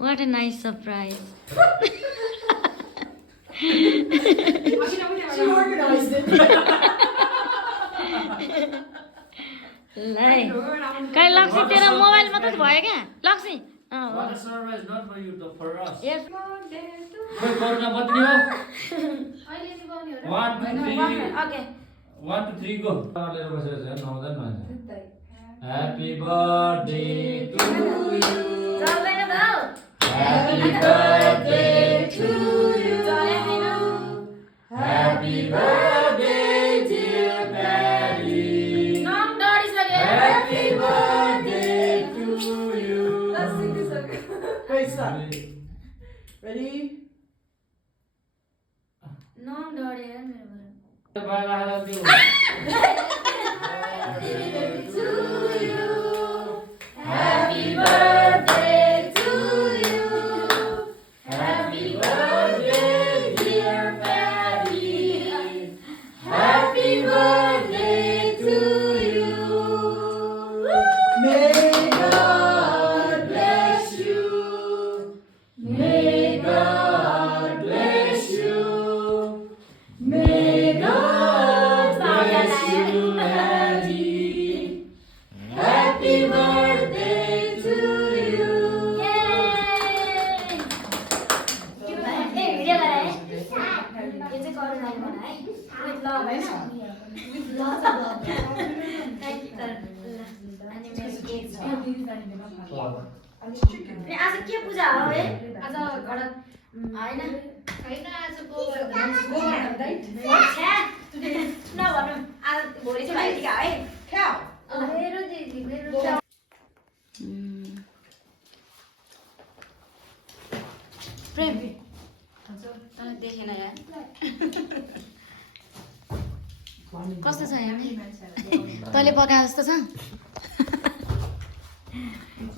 What a nice surprise. She organized it. लाई कहीं लक्ष्य तेरा मोबाइल मात्र भयो क्या लक्ष्य What a surprise, not for you, but for us. Yes. Wait, Corona, what do you? 1, 2, 3. Okay. 1, 2, 3, go. Happy birthday to you. चल्दैन भाउ Happy birthday to you. Happy birthday, dear Patty. नाम डढिसक्यो Happy birthday to you. Wait, stop. Ready? नाम डढ्यो मेरो Happy birthday to you. Happy birthday, dear Patty. Happy birthday to you. May God bless you. May God bless you. May God bless you, Patty. Happy birthday to you. आज के पूजा हो है आज घर हैन नभनौँ आज भोलि चाहिँ भाइटिका है मेरो दिदी मेरो प्रेम देखेन यार कस्तो छ यहाँ तैँले पकाए जस्तो छ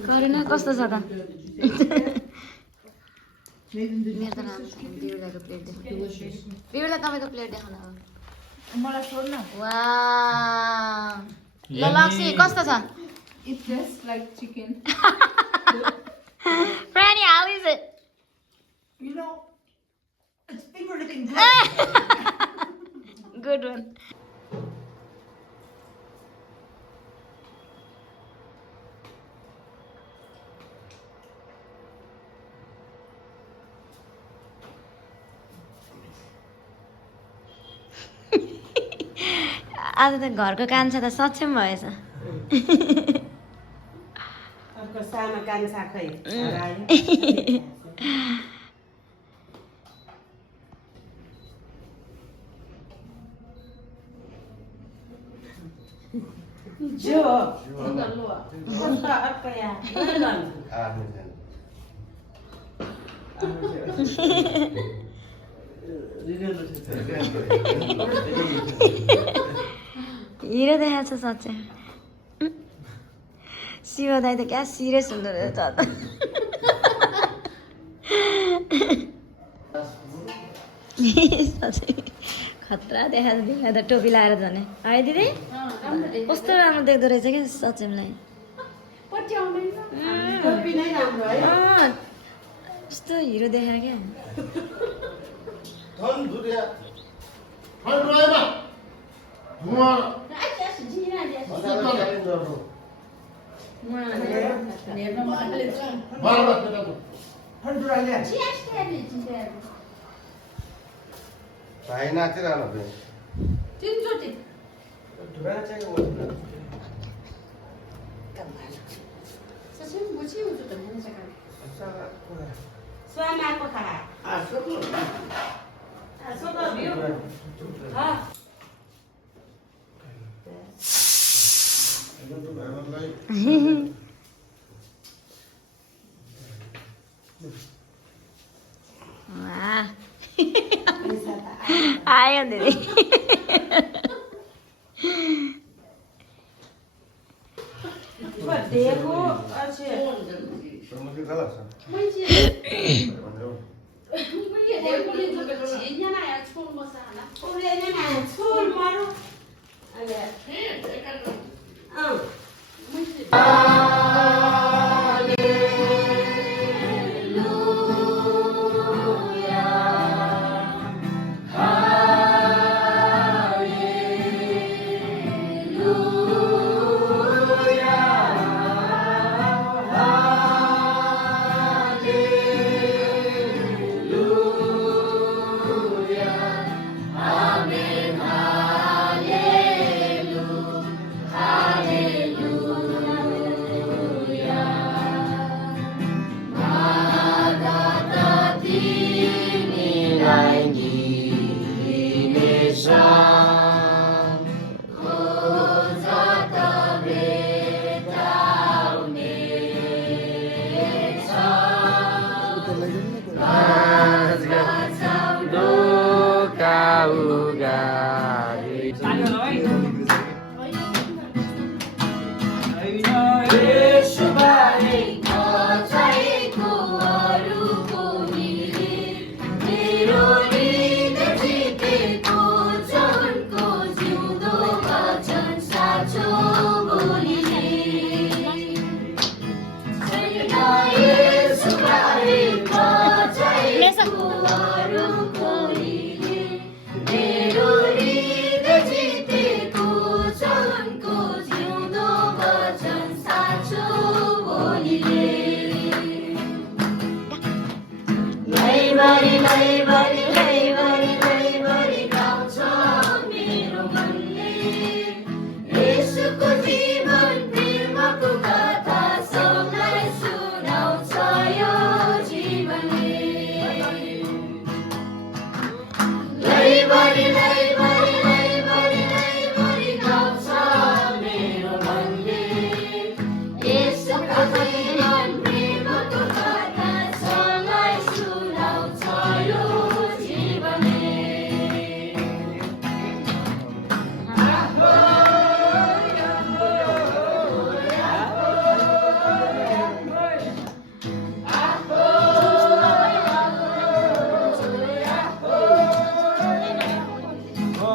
करुणा कस्तो छ त मेरो त राम्रो छ बिरुलाको प्लेट देखाउनु बिरुला तपाईँको प्लेट देखाउनु अब मलाई छोड न. वाह ल लक्ष्मी कस्तो छ It tastes like chicken. Franny, how is it? You know, it's finger licking good. Good one. आज त घरको कान्छा त सक्षम भएछ अर्को सानो कान्छा खै जो अर्को यहाँ हिरो देखाएको छ सच्चै शिव दाइ त क्या सिरियस हुँदो रहेछ त साँच्चै खतरा देखाएको दिदीलाई त टोपी लाएर झन् है दिदी कस्तो राम्रो देख्दो रहेछ क्या सचिमलाई टोपी नै राम्रो है कस्तो हिरो देखायो क्या भाइ नाचिरहनु भयो स्वामाको खा वाह आयो दिदी देखो अच्छे प्रमुखी गलत छ छोड मारो उगारे यसुबारे नचाहेको अरू कोहीले मेरो हृदय जितेको छ उनको जिउँदो वचन साँचो बोलीले यसुबारे नचाहेको अरू कोहीले मेरो हृदय जितेको छ उनको जिउँदो वचन साँचो बोलीले लैभरि लैभरि लैभरि लैभरि गाउँछ मेरो मनले येशूको जीवन प्रेमको कथा सबलाई सुनाउँछ यो जीवनले लैभरि लैभरि लैभरि लैभरि गाउँछ मेरो मनले येशूको जीवन प्रेमको कथा सबलाई सुनाउँछ यो जीवनले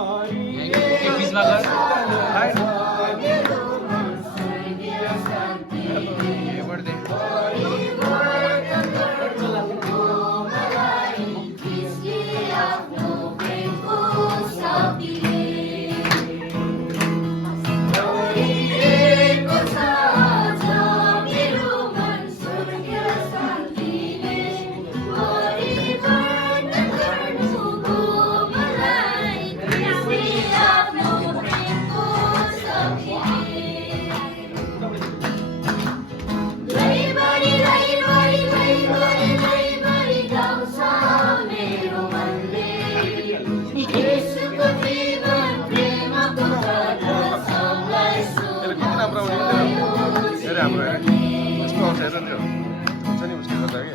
बिचमा गएर आफ्नो प्रेमको शक्तिले दौडिएको छ अझ मेरो मन स्वर्गीय शान्तिले परिवर्तन गर्नुभयो मलाई त्यसले आफ्नो प्रेमको शक्तिले लैभरि लैभरि लैभरि लैभरि गाउँछ मेरो मनले येशूको जीवन प्रेमको कथा सबलाई सुनाउँछ यो जीवनले उसको आउँछ हेर नि हुन्छ नि उसले गर्दा कि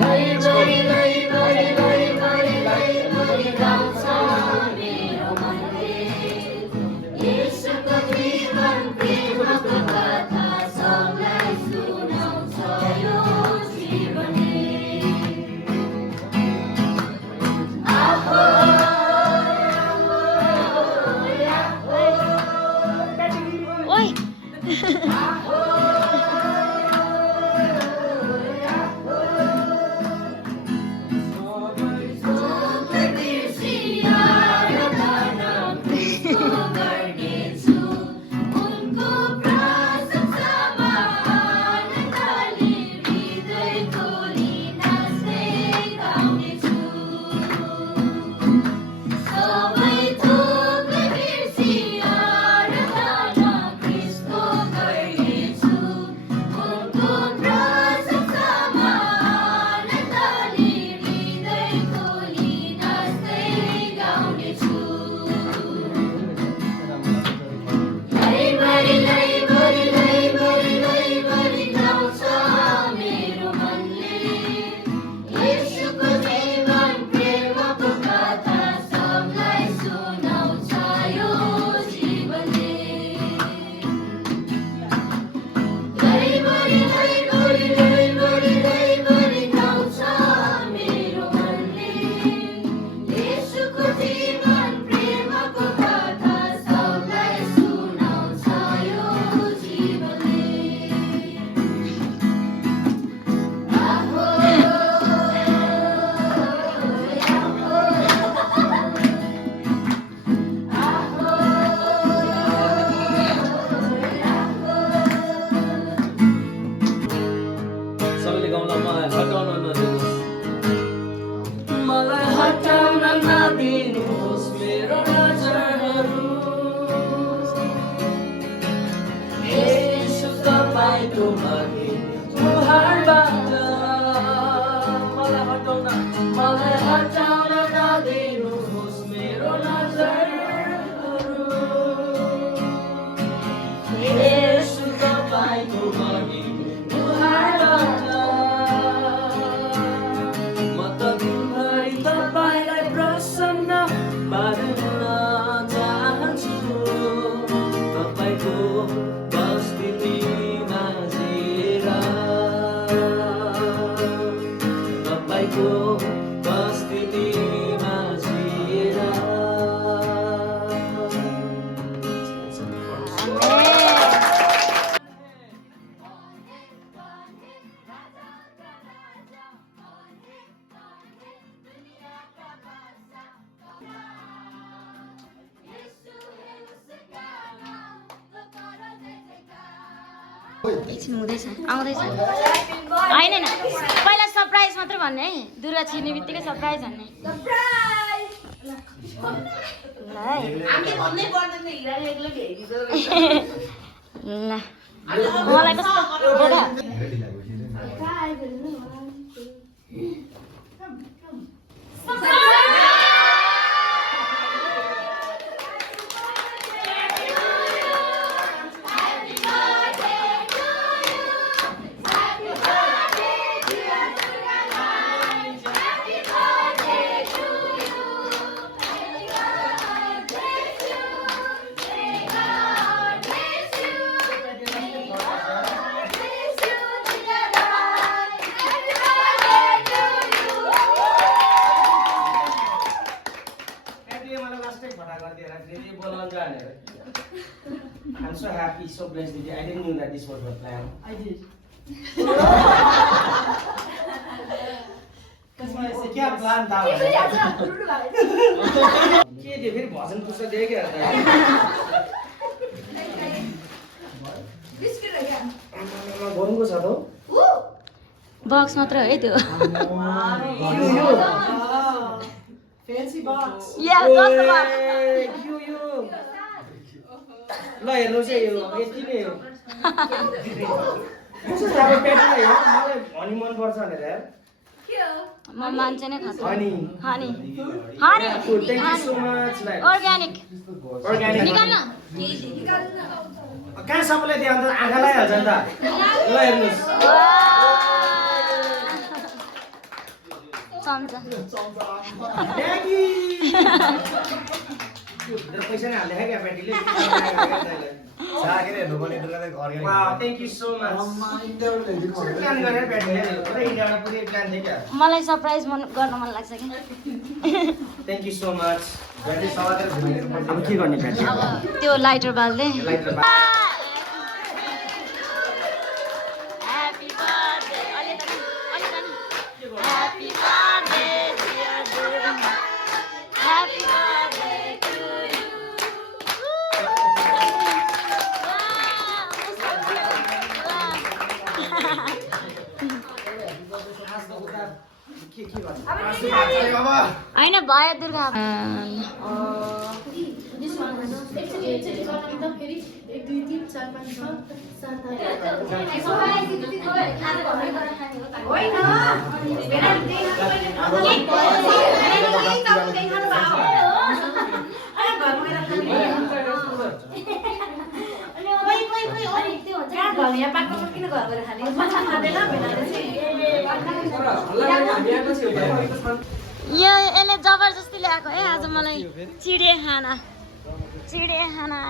लैभरि लैभरि लैभरि लैभरि गाउँछ मेरो मनले येशूको जीवन प्रेमको कथा सबलाई सुनाउँछ यो जीवनले आहो ओइ गर्नेछु उनको प्रशंसामा आनन्दले हृदय तोली नाच्दै गाउनेछु सबै थोकलाई बिर्सी आराधना ख्रीष्टको गर्नेछु उनको प्रशंसामा आनन्दले हृदय तोली नाच्दै गाउनेछु लैभरि लैभरि लैभरि लैभरि गाउँछ मेरो मनले येशूको जीवन प्रेमको कथा सबलाई सुनाउँछ यो जीवनले लैभरि लैभरि लैभरि लैभरि गाउँछ मेरो मनले येशूको जीवन प्रेमको कथा सबलाई सुनाउँछ यो जीवनले आहो सबैले गाउन मलाई हटाउन नदिनुहोस् मलाई हटाउन नदिनुहोस् मेरो नजरहरू येशू तपाईँको लागि मुहारबाट मलाई हटाउन नदिनुहोस् मेरो नजरहरू येशू तपाईँको लागि मुहारबाट एकछिन हुँदैछ आउँदैछ होइन न पहिला सरप्राइज मात्र भन्ने है दुर्गा छिर्ने बित्तिकै सरप्राइज भन्ने ल मलाई कस्तो दादा I'm so happy, so blessed. I didn't know that this was your plan. I did. क्या प्लान था के दे फिर भजन पुस्तक दे क्या गर्नुको छ त बक्स मात्र है त्यो Fancy box. या कस्तो बक्स ल हेर्नुहोस् है यो यति नै हो कस्तो छ अब पेटलाई हो मलाई हनी मन पर्छ भनेर यार म मान्छे नै खान्छु honey honey thank you so much like organic organic निकाल्न कहाँ सबैले त्यहाँ अन्त आँखा लगाइहाल्छ नि त ल हेर्नुहोस् चम्चा म्यागी पैसा नै हाल्दै क्या प्यान्टीले wow thank you so much plan गरेर प्यान्टीले पुरै इन्डियाबाट पुरै प्लान थियो क्या मलाई सरप्राइज गर्न मन लाग्छ कि थ्याङ्क यू सो मच अब के गर्ने प्यान्टी त्यो लाइटर बाल्दै lighter Happy birthday Happy birthday dear Durga Happy birthday to you होइन भयो दुर्गा यो यसले जबरजस्ती ल्याएको है आज मलाई चिडियाखाना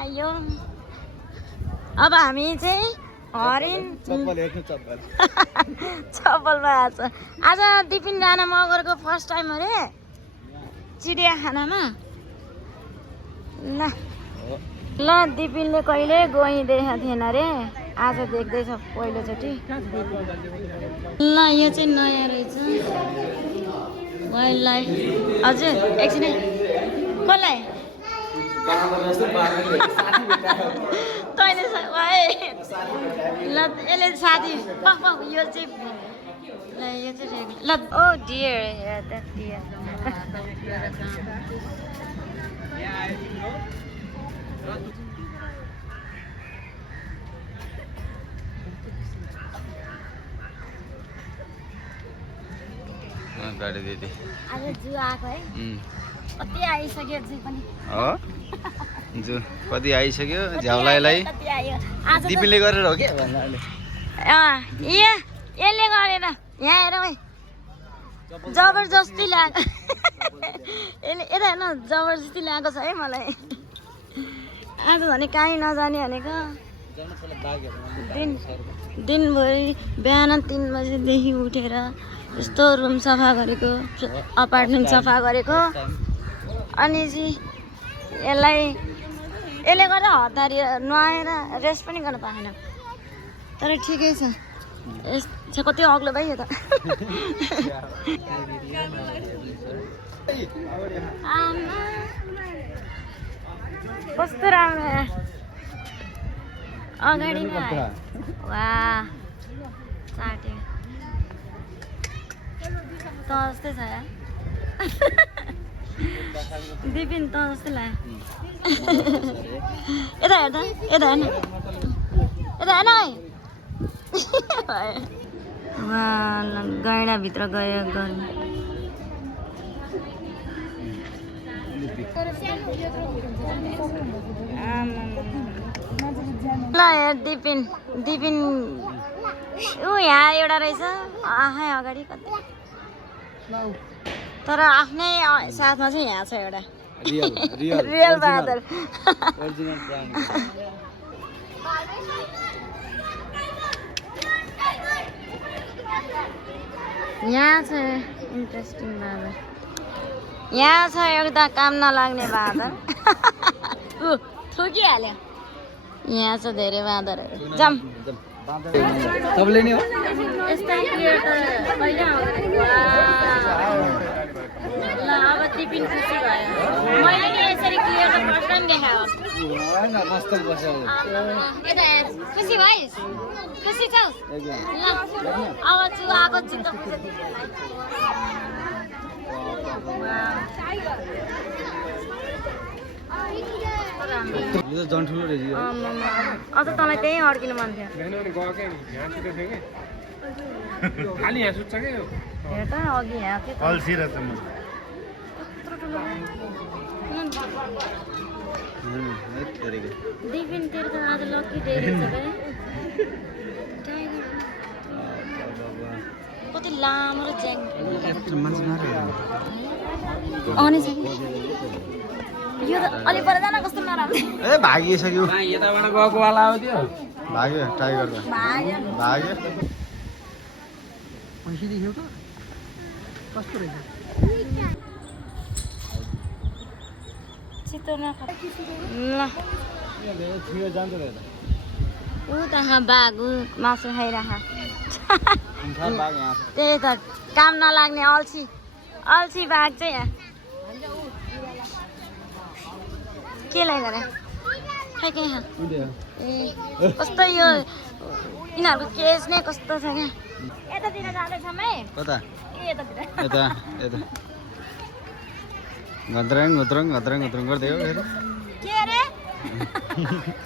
आयो अब हामी चाहिँ हरिण चप्पलमा आएको छ आज दिपिन राणा मगरको फर्स्ट टाइम अरे चिडियाखानामा ल दिपिनले कहिले गइदिएको थिएन अरे आज देख्दैछ पहिलोचोटि ल यो चाहिँ नयाँ रहेछ वाइल्ड लाइफ हजुर एकछिन कसलाई तैँले भाइ ल यसले साथी यो चाहिँ ल यो चाहिँ ल ओ डियर गाडी दिदी आज जू आएको है कति आइसक्यो जू पनि हो जू कति आइसक्यो झ्याउलाईलाई कति आयो आज दिपीले गरेर हो के भन्नाले यसले गरेर यहाँ हेर भाइ जबरजस्ती ल्याएको यसले यता हेर्न जबरजस्ती ल्याएको छ है मलाई आज भने कहीँ नजाने भनेको दिनभरि बिहान 3 बजेदेखि उठेर यस्तो रुम सफा गरेको अपार्टमेन्ट सफा गरेको अनि चाहिँ यसले गर्दा हतारी नुहाएर रेस्ट पनि गर्न पाएन तर ठिकै छ कति अग्लो भाइ यो त कस्तो राम्रो अगाडि नै आयो वाह चाट्यो त जस्तै छ यार दिपिन त जस्तै लाग्यो यता हेर्दा यता हेर्न यता हेर्न है गैँडाभित्र गयो गर्नु ल हेर दिपिन दिपिन ऊ यहाँ एउटा रहेछ आखै अगाडि कति तर आफ्नै साथमा चाहिँ यहाँ छ एउटा रियल बाँदर यहाँ छ इन्ट्रेस्टिङ बाँदर यहाँ छ एउटा काम नलाग्ने बाँदर थुकिहाल्यो यहाँ छ धेरै बाँदरहरू जाम तपाईँले नि हो यस्तै क्लियर त कहिले आउँदैन ल अब टिफिन खुसी भयो मैले नि यसरी क्लियर त फर्स्ट टाइम देखाएको यता हेर खुसी भइस् खुसी छौ ल अब आएको चित्त पुग्छ यो झन् ठुलो रहेछ यो अझ तँलाई त्यही अड्किनु मन थियो खाली यहाँ सुत्छ क्या हेर त अघि यहाँ थियो अल्छी रहेछ म दिपिन तेरो त आज लक्की डे रहेछ बे टाइगर कति लामो र ज्याङ अनि छ यो त अलि पर जान कस्तो नराम्रो ए भागिसक्यो यताबाट गएको वाला हो त्यो भाग्यो टाइगर त भाग्यो भाग्यो पैसा देख्यौ त कस्तो रहेछ चित्तो नख ल छियो जान्छ त ऊ तहाँ बाघ ऊ मासु खाइराख भाग यहाँ त्यही त काम नलाग्ने अल्छी अल्छी बाघ चाहिँ यहाँ केलाई गरे खै के यहाँ ए कस्तो यो यिनीहरूको केस नै कस्तो छ क्या यतातिर जाँदैछौँ है कता ए यतातिर यता यता घत्रङ घत्रङ घत्रङ घत्रङ गर्दै हो फेरि के अरे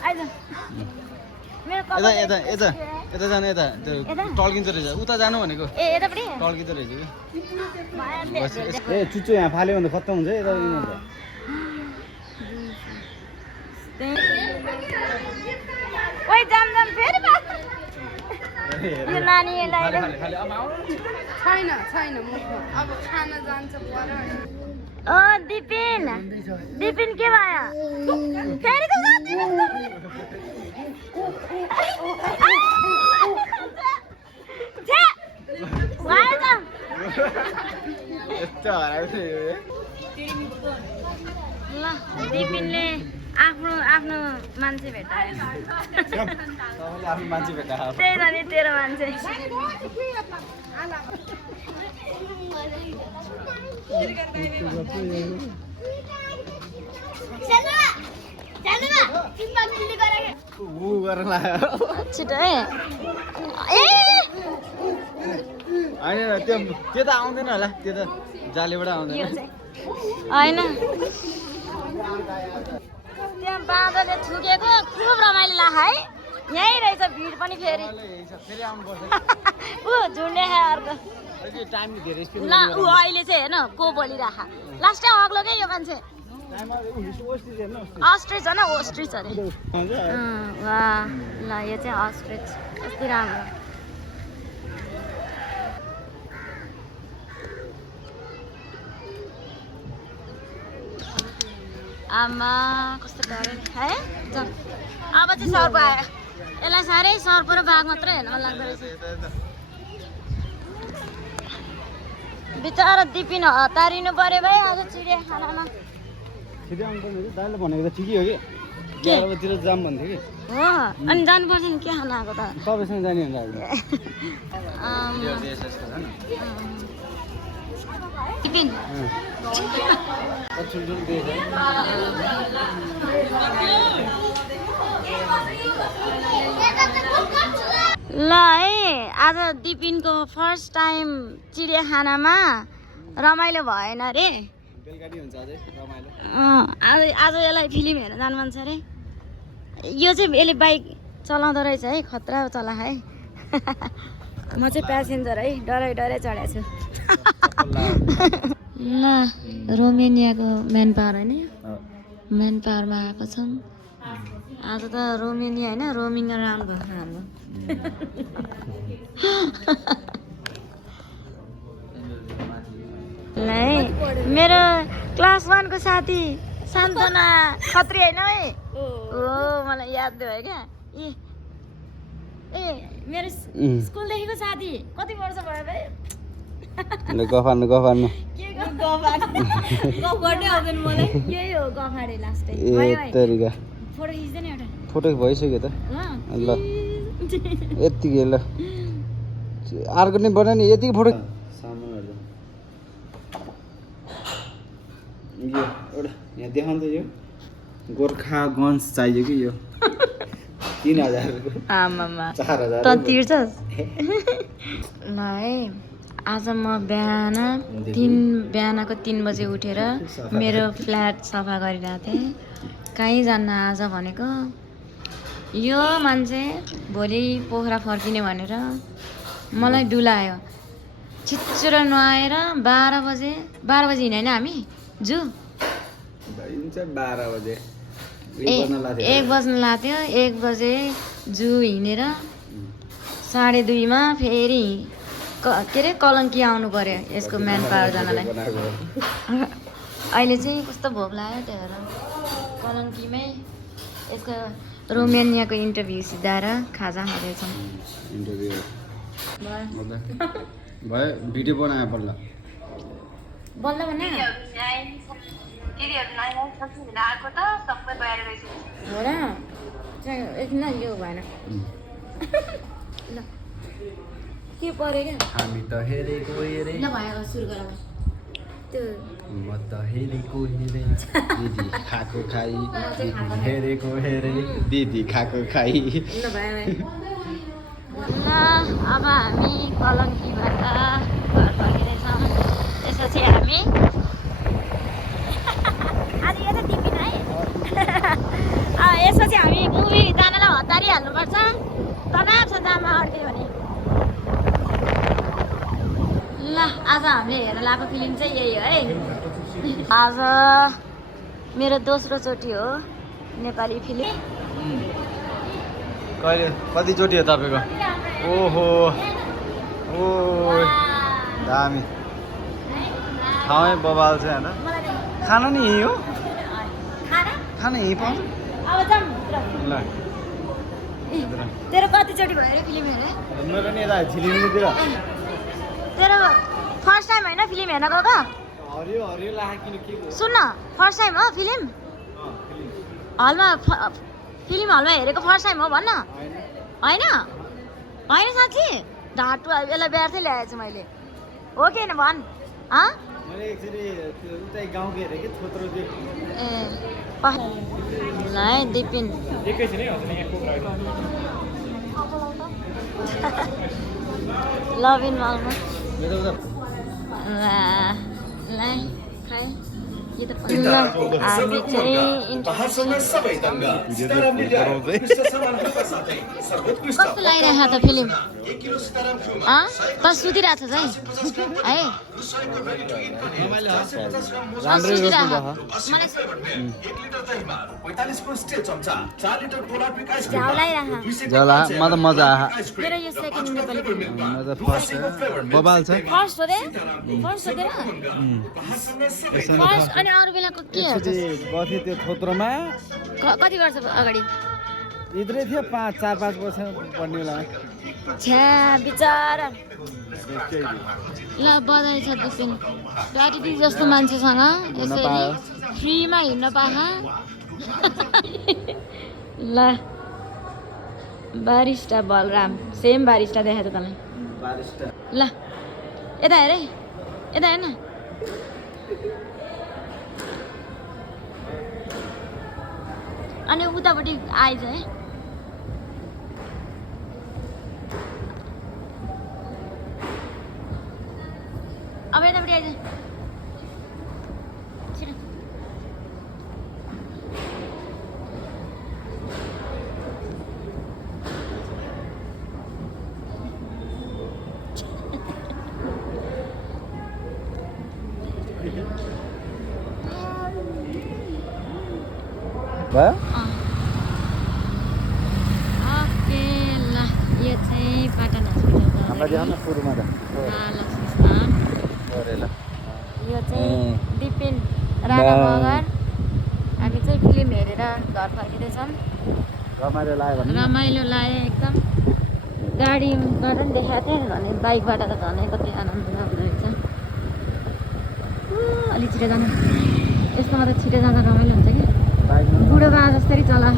आइज मेरो यता यता यता यता जानु यता त्यो टल्किन्छ रहेछ उता जानु भनेको ए यतापट्टि टल्किँदो रहेछ भइहाल्यो। ए चुच्चो यहाँ फाल्यो भने खत्तम हुन्छ यता ओइ जाम जाम फेरि यो नानीलाई छैन छैन मुखमा अब खाना जान्छ पर ओ दिपिन दिपिन के भयो फेरि त ल दिपिनले आफ्नो आफ्नो मान्छे भेटायो आफ्नो मान्छे भेटा त्यही त नि तेरो मान्छे छिटो है ए होइन त्यो त आउँदैन होला त्यो त जालीबाट आउँदैन होइन त्यहाँ बाँदरले थुकेको खुब रमाइलो लाग्छ है यहीँ रहेछ भिड पनि फेरि फेरि आउनुपर्छ ऊ झुन्डे अर्को टाइम धेरै ल ऊ अहिले चाहिँ हेर्न को बोलिराख लास्ट टाइम अग्लो क्या यो मान्छे अस्ट्रिच होइन ओस्ट्रिच अरे वा ल यो चाहिँ अस्ट्रिच कति राम्रो आमा कस्तो डर है जाउँ अब चाहिँ सर्प आयो यसलाई साह्रै सर्प र बाघ मात्रै हेर्न मन लाग्दो रहेछ बिचरा दिपिन हतारिनु पर्यो भाइ आज चिडियाखानामा छिटो आउनुपर्ने दाइले भनेको त ठिकै हो कि 11 बजीतिर जाम भन्थ्यो कि हो अनि जानुपर्छ नि के खाना आएको त तपाईँसँग जाने भनेर दिपिन ल है आज दिपिनको फर्स्ट टाइम चिडियाखानामा रमाइलो भएन रे बेलुका हुन्छ अझै रमाइलो आज आज यसलाई फिल्म हेर्न जानु मन छ अरे यो चाहिँ यसले बाइक चलाउँदो रहेछ है खतरा चला है म चाहिँ प्यासेन्जर है डराइ डराइ चढेको छु ल रोमेनियाको म्यान पावर होइन म्यान पावरमा आएको छौँ आज त रोमेनिया होइन रोमिङ राउन्ड भएको हाम्रो ल है मेरो क्लास 1 को साथी सान्त्वना खत्री होइन है हो मलाई याद भयो क्या ए मेरो स्कुलदेखिको साथी कति वर्ष भयो भाइ गफार्नु के गफ गर्नै आउँदैन मलाई यही हो गफारे लास्टै तरिका फोटो खिच्दैन एउटा फोटो भइसक्यो त ल यतिकै ल अर्को नै बनायो नि यतिकै फोटो सामानहरू यो एउटा यहाँ देखाउँदै यो गोर्खागञ्ज चाहियो कि यो 3000 आमामा 4000 त तिर्छस् ल है आज म बिहानको 3 बजे उठेर मेरो फ्ल्याट सफा गरिरहेको थिएँ कहीँ जान्न आज भनेको यो मान्छे भोलि पोखरा फर्किने भनेर मलाई डुलायो छिच्चो नुहाएर 12 बजे हिँड्यो होइन हामी जू 12 बजे 1 बज्न लाग्थ्यो 1 बजे जू हिँडेर 2:30 मा फेरि के अरे कलङ्की आउनु पर्यो यसको म्यान पावर जानलाई अहिले चाहिँ कस्तो भोक लाग्यो त्यही भएर कलङ्कीमै यसको रोमेनियाको इन्टरभ्यू सिधाएर खाजा खाँदैछौँ भयो भिडियो बनायो बल्ल बल्ल भने हो र एकदिन यो भएन ल के पऱ्यो क्या हामी त हेरेको हेरे ल भयो सुरु गरौँ त्यो म त हेरेको हेरे दिदी खाएको खाइ हेरेको हेरे दिदी खाएको खाइ ल भयो ल अब हामी कलङ्कीबाट घर फर्किँदैछौँ त्यसपछि हामी आज यो त टिपिन है यसपछि हामी मुभी जानलाई हतारिहाल्नुपर्छ तनाव छ जामा अड्क्यो भने ल आज हामीले हेर्न लगाएको फिल्म चाहिँ यही हो है आज मेरो दोस्रो चोटि हो नेपाली फिल्म कहिले कतिचोटि हो तपाईँको ओहो ओ दामी ठाउँै बबाल छ होइन खाना नि यही हो खाना यहीँ पाउँछ अब जाऊँ ल तेरो कतिचोटि भयो अरे फिल्म हेरे मेरो नि यता झिलिमिलीतिर तेरो फर्स्ट टाइम होइन फिल्म हेर्न गएको हरियो हरियो लाग्यो किन के सुन न फर्स्ट टाइम हो फिल्म हलमा फिल्म हलमा हेरेको फर्स्ट टाइम हो भन्न होइन होइन साँच्ची ढाँटु यसलाई व्यर्थै ल्याएछु छु मैले हो कि होइन भन् मैले एकचोटि त्यो उतै गाउँको हेरेँ कि थोत्रो ए ल है दिपिन लभ इन मलमा ल खै यो त हामी चाहिँ कस्तो लागिरहेको त फिल्म त सुतिरहेको छ है जला म त मजा आयो मेरो यो सेकेन्ड नेपाली फिल्म म त फर्स्ट बबाल छ फर्स्ट हो रे फर्स्ट हो तेरो फर्स्ट अनि अरू बेलाको के हो गथे त्यो थोत्रोमा कति वर्ष अगाडि इत्रै थियो 4-5 वर्ष पढ्ने बेलामा छ्या बिचारा ल बधाई छ दिपिन प्राकृतिक जस्तो मान्छेसँग यसरी फ्रीमा हिँड्न पाहा ल बारिस्टा बलराम सेम बारिस्टा देखाएको छ तँलाई ल यता हेरे यता हेर्न अनि उतापट्टि आइज है अब यतापट्टि आइज छिटो भयो ओके ल यो चाहिँ पाटन हस्पिटलको हामीलाई देखाउन सुरुमा त लक्ष्मी स्थान गरे ल यो चाहिँ दिपिन राणा मगर हामी चाहिँ फिल्म हेरेर घर फर्किँदैछौँ रमाइलो लाग्यो भने रमाइलो लाग्यो एकदम गाडीबाट पनि देखाएको थिएँ भने बाइकबाट त झनै कति आनन्द आउँदो रहेछ अलिक छिटो जानु यस्तोमा त छिटो जाँदा रमाइलो हुन्छ कि बुढो बा जस्तै चला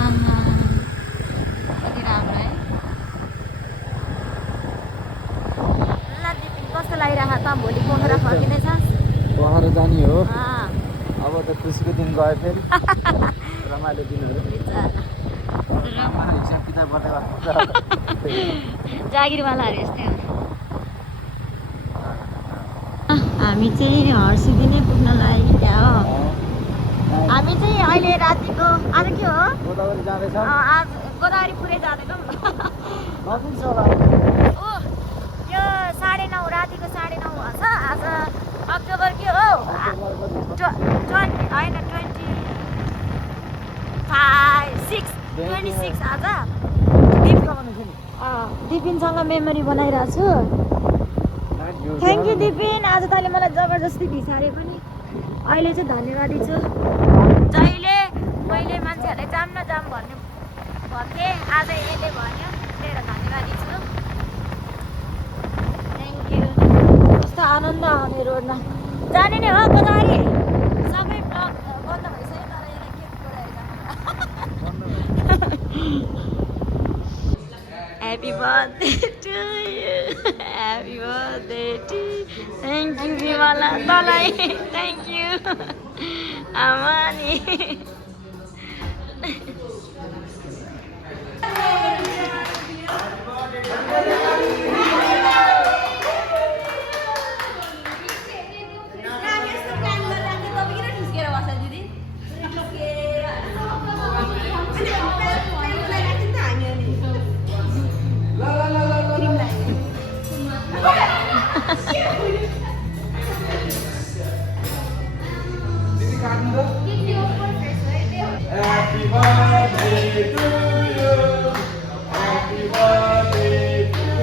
आमा कति राम्रो है ल दिपिन कस्तो लागिरहेको त भोलि पोखरा फर्किँदैछ पहर जाने हो अँ, अब त खुसीको दिन गयो फेरि रमाइलो दिनहरू हिसाब किताब बनाएर जागिरवालाहरू यस्तै हो हामी चाहिँ हर्सिदी नै पुग्न लाग्यो क्या हो हामी चाहिँ अहिले रातिको आज के हो गोदावरी जाँदैछ आज गोदावरी पुरै जाँदैछौँ नजिक छ होला ओ यो 9:30 रातिको 9:30 भन्छ आज अक्टोबर के हो होइन 26 आज दिपिनसँग मेमोरी बनाइरहेको छु थ्याङ्क यू दिपिन आज तैँले मलाई जबरजस्ती भिसारे पनि अहिले चाहिँ धन्यवादी छु जहिले मैले मान्छेहरूलाई जाम न जाम भन्थेँ आज यसले भन्यो त्यही भएर धन्यवादी छु थ्याङ्क यू कस्तो आनन्द आउने रोडमा जाने नै हो गोदावरी सबै ब्लग बन्द भइसक्यो तर यसले के पुऱ्याएर Happy birthday to you. Happy birthday to you. Thank you, Vimala. Talai. Thank you. Amani. Happy birthday to you. Happy birthday to you.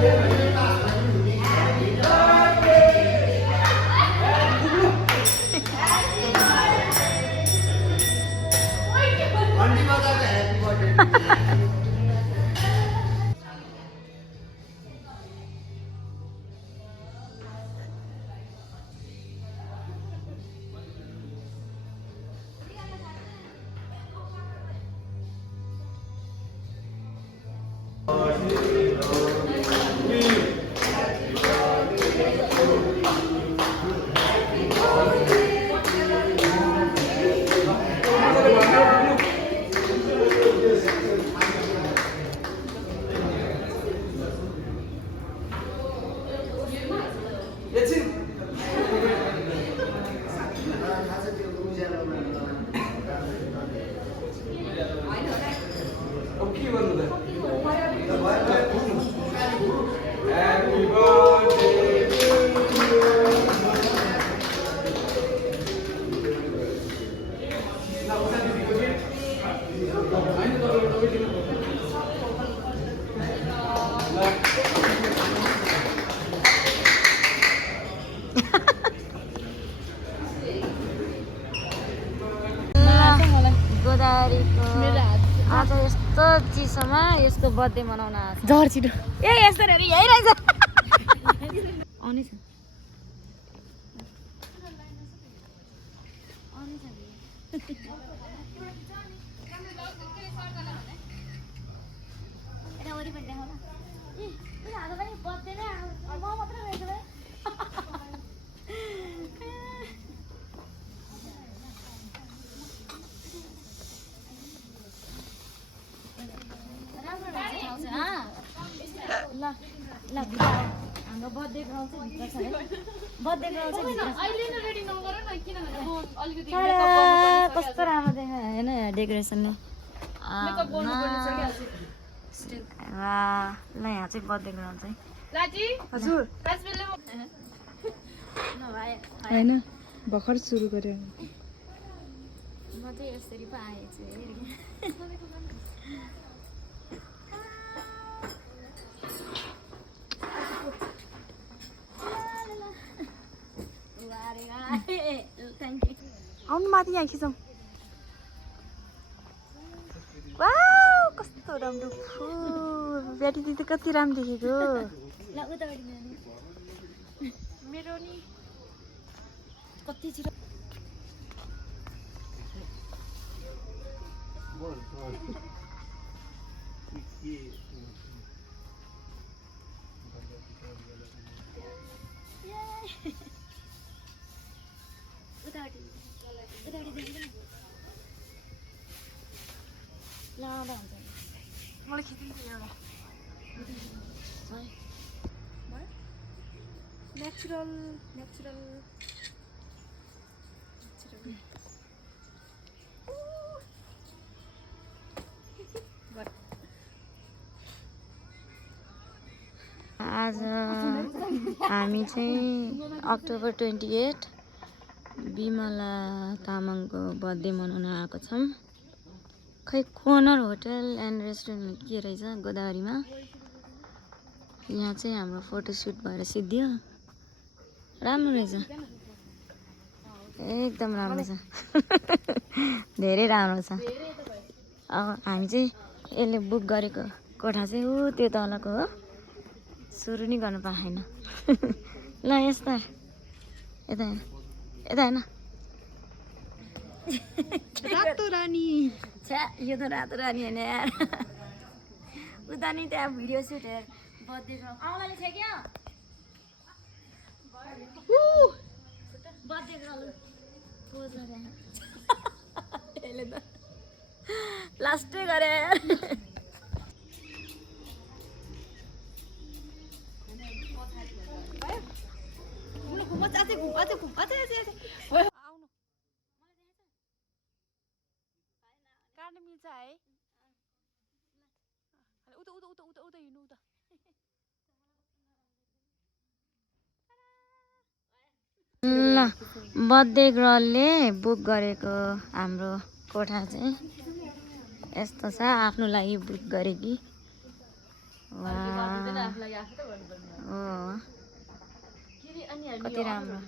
Happy birthday. गोदावरीको आज यस्तो चिसोमा यसको बर्थडे मनाउन आएको झर छिटो ए यस्तो यही रहेछ आउने छ ल भित्र आऊ। हाम्रो बर्थडे गर्ल चाहिँ भित्र छ है बर्थडे गर्ल चाहिँ भित्र छ। अहिले नै रेडी नगर न किनभने म अलिकति तर कस्तो राम्रो देखा हैन डेकोरेसनले मेकअप गर्नुपर्ने छ के आज वाह ल यहाँ चाहिँ बर्थडे गर्ल चाहिँ लाटी हजुर काजबेलले हैन भर्खर सुरु गर्यो म चाहिँ यसरी पो आएछु थ्याङ्क यू आउनु माथि यहाँ खिचौँ वाउ कस्तो राम्रो फुल बेटी दिदी कति राम्रो देखेको ल उतापट्टि मेरो नि कति छिटो मलाई खिचिदिनु एउटा नेचुरल आज हामी चाहिँ अक्टोबर 28 बिमला तामाङको बर्थडे मनाउन आएको छौँ खै कोनर होटल एन्ड रेस्टुरेन्ट के रहेछ गोदावरीमा यहाँ चाहिँ हाम्रो फोटोसुट भएर सिद्धियो राम्रो रहेछ एकदम राम्रो छ धेरै राम्रो छ अब हामी चाहिँ यसले बुक गरेको कोठा चाहिँ ऊ त्यो तलको हो सुरु नि गर्नु पाएन ल यस्ता यता यता होइन रातो रानी छ्या यो त रातो रानी होइन यार उता नि त्यहाँ भिडियो सुट हेर बर्थडे आउलाले छ क्या बर्थडे गर्ल पोज गरे यसले त लास्टै गरे काट्न मिल्छ है उता उता उता उता उता हिँड्नु उता ल बर्थडे गर्लले बुक गरेको हाम्रो कोठा चाहिँ यस्तो छ आफ्नो लागि बुक गरेकी हो कति राम्रो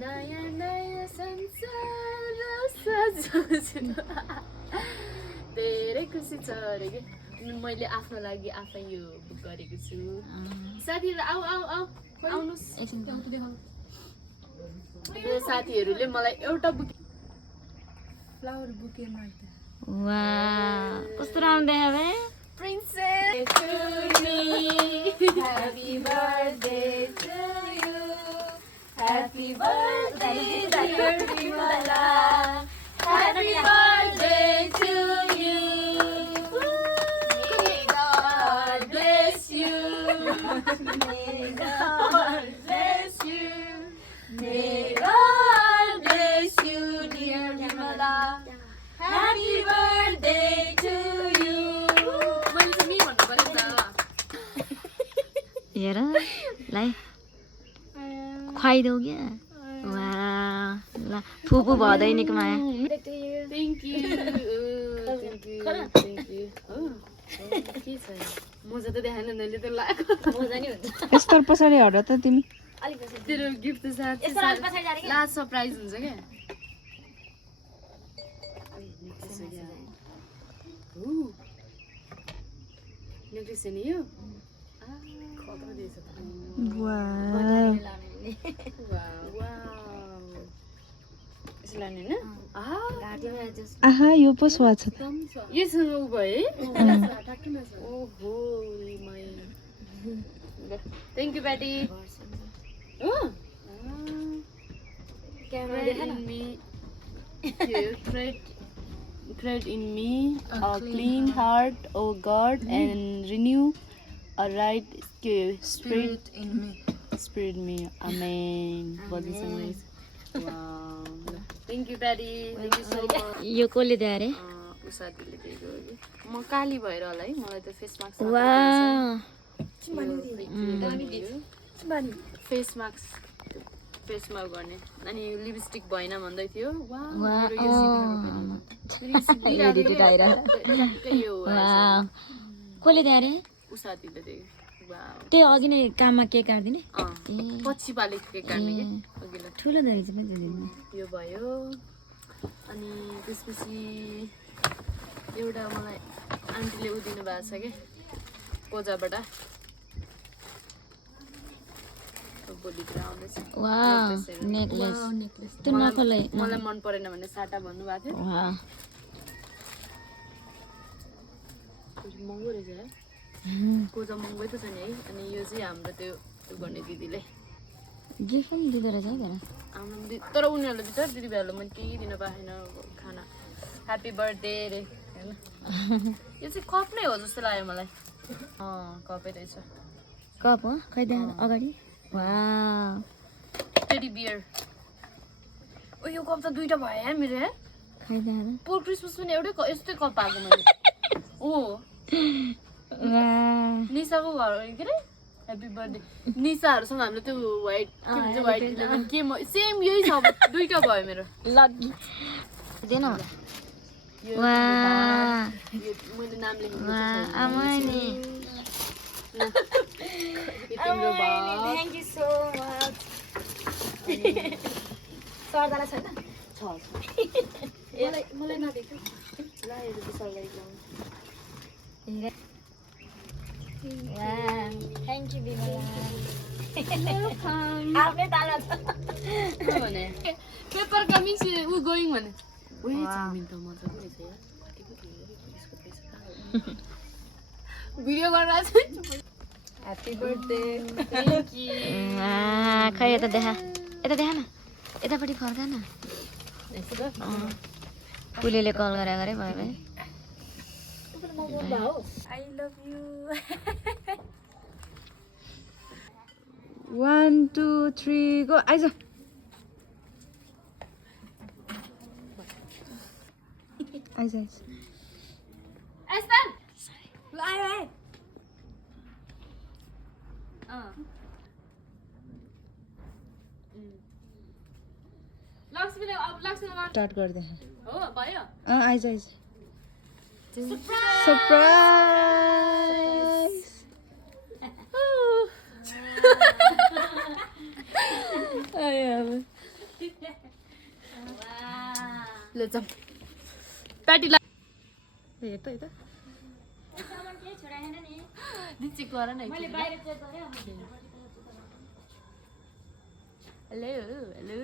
नयाँ नयाँ संसार सजाउँछु धेरै खुसी छ अरे कि मैले आफ्नो लागि आफै यो बुक गरेको छु साथीहरू आऊ आऊ आऊ आउनुहोस् मेरो साथीहरूले मलाई एउटा बुक फ्लावर बुके माग्दा वाह कस्तो राम्रो देखा बे Princess to me, happy birthday to you, happy birthday dear Vimala, happy birthday to you, may God bless you, may God bless you, may God bless you dear Vimala, happy birthday to you. हेर लाई खुवाइदेऊ क्या वाह ल फुपू भदैनीको माया Thank you. मजा त देखाएन मैले त लागेको मजा नि हुन्छ यस्तो पछाडि हट त तिमी तेरो गिफ्ट त लास्ट सरप्राइज हुन्छ क्या नेक्लेस नि यो आहा यो पो स्वाद छ त योसँग उ भयो ओहो थ्याङ्क यू ब्याटी क्यामेरा देखा न create in me a clean heart, O God, and renew a right spirit in me. in me. Amen. Wow. Thank you, Daddy. Thank you so much. यो कसले दियो अरे उसादीले दिएको हो कि म काली भएर होला है मलाई त फेस मास्क वा फेस मास्क फेसमा गर्ने अनि लिपस्टिक भएन भन्दै थियो वा कसले दियो अरे उसादीले दिएको त्यही अघि नै काममा केक काट्दिने पछि पाले केक काट्ने कि अघिल्लो ठुलो धेरै चाहिँ यो भयो अनि त्यसपछि एउटा मलाई आन्टीले उदिनु भएको छ कि कोजाबाट भोलितिर आउँदैछ वाउ नेकलेस त्यो नखोले मलाई मन परेन भने साटा भन्नुभएको थियो वाउ महँगो रहेछ है कोजा महँगै त छ नि है अनि यो चाहिँ हाम्रो त्यो गर्ने दिदीले गिफ्ट पनि दिँदो रहेछ है तर उनीहरूले बिचार दिदीभाइहरूलाई मैले केही दिन पाएन खाना ह्याप्पी बर्थडे रे होइन यो चाहिँ कप नै हो जस्तो लाग्यो मलाई कपै रहेछ कप हो खै त्यहाँ अगाडि वाउ टेडी बियर ओ यो कप त दुईटा भयो है मेरो है खै त्यहाँ पोर क्रिसमस पनि एउटै यस्तै कप पाएको मैले ओ निसाको घर के अरे ह्याप्पी बर्थडे निसाहरूसँग हामीले त्यो व्हाइट के भन्छ व्हाइट इलेभेन के सेम यही छ दुईटा भयो मेरो लगी देन वा मैले नाम लेखेको वा आमानी तिम्रो भयो थ्यांक यू सो मच सरदाला छैन छ मलाई नदेख्यो ल हेर्नु सरलाई थ्याङ्क यू बिमला वेलकम आफ्नै ताला छ भने पेपर कमिङ उ गोइङ भने ओए चाउमिन त मजाको रहेछ यार भिडियो गरिरहेको छु ह्याप्पी बर्थडे थ्याङ्क यू खै यता देखा न यतापट्टि फर्का न पुलेले कल गरे भयो भाइ I love you. 1 2 3 गो आइज एस्पन ल आयो है लक्ष्मीले अब लक्ष्मीले स्टार्ट गर्दै हो भयो आइज सरप्राइज ल जाऊ प्याटीलाई हेर्दा चेक गर न हेलो हेलो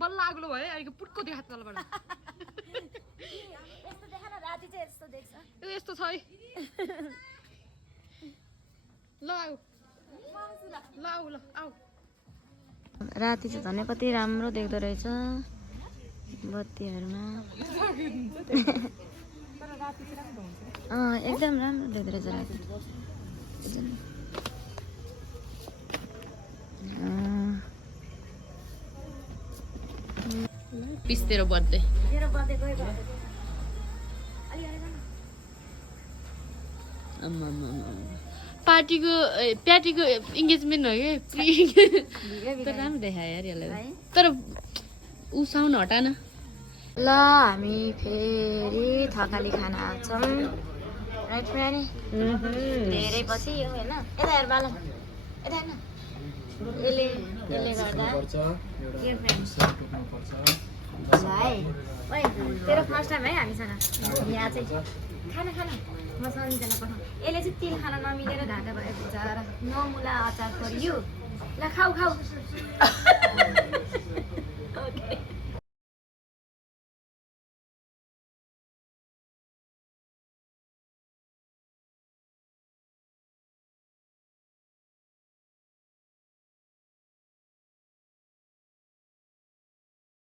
बल्ल आग्लो भयो अहिलेको पुट्को देखा तलबाट यस्तो देखा न राति चाहिँ यस्तो देख्छ यस्तो छ है ल आऊ ल आऊ ल आऊ राति चाहिँ झन् कति राम्रो देख्दो रहेछ बत्तीहरूमा एकदम राम्रो देख्दो रहेछ राति पिस तेरो बर्थडे मेरो बर्थडे गयो पार्टीको प्याटीको इङ्गेजमेन्ट हो कि प्रि तर राम्रो देखायो यार यसलाई तर ऊ साउन्ड हटान ल हामी फेरि थकाली खान आउँछौँ राइट फ्रेन्ड धेरै पछि हो होइन यता हेर बाला यता हेर्न यसले गर्दा भाइ ओइ तेरो फर्स्ट टाइम है हामीसँग यहाँ चाहिँ खाना म सन्जना पठाउँ यसले चाहिँ तिल खाना नमिलेर ढाँटा भएको छ र नमुला अचार फर यु ल खाऊ